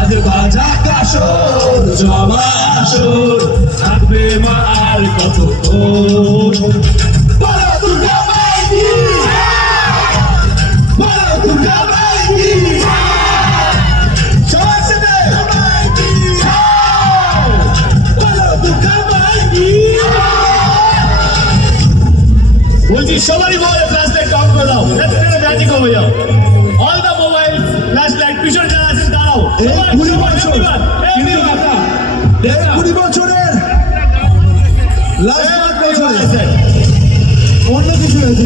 আজ বাজা কাশর জমা আসর থাকবে মা আর কত দুর্গা মাইতি দুর্গা মাইতি বলছি সবারই মোবাইল ফ্ল্যাশ লাইট অন করে দাও, ম্যাজিক হয়ে যাও। All the mobile flash light পিছনে যারা আছেন দাঁড়াও। 20 বছরের লাস্ট বছরে অন্য কিছু হয়েছে।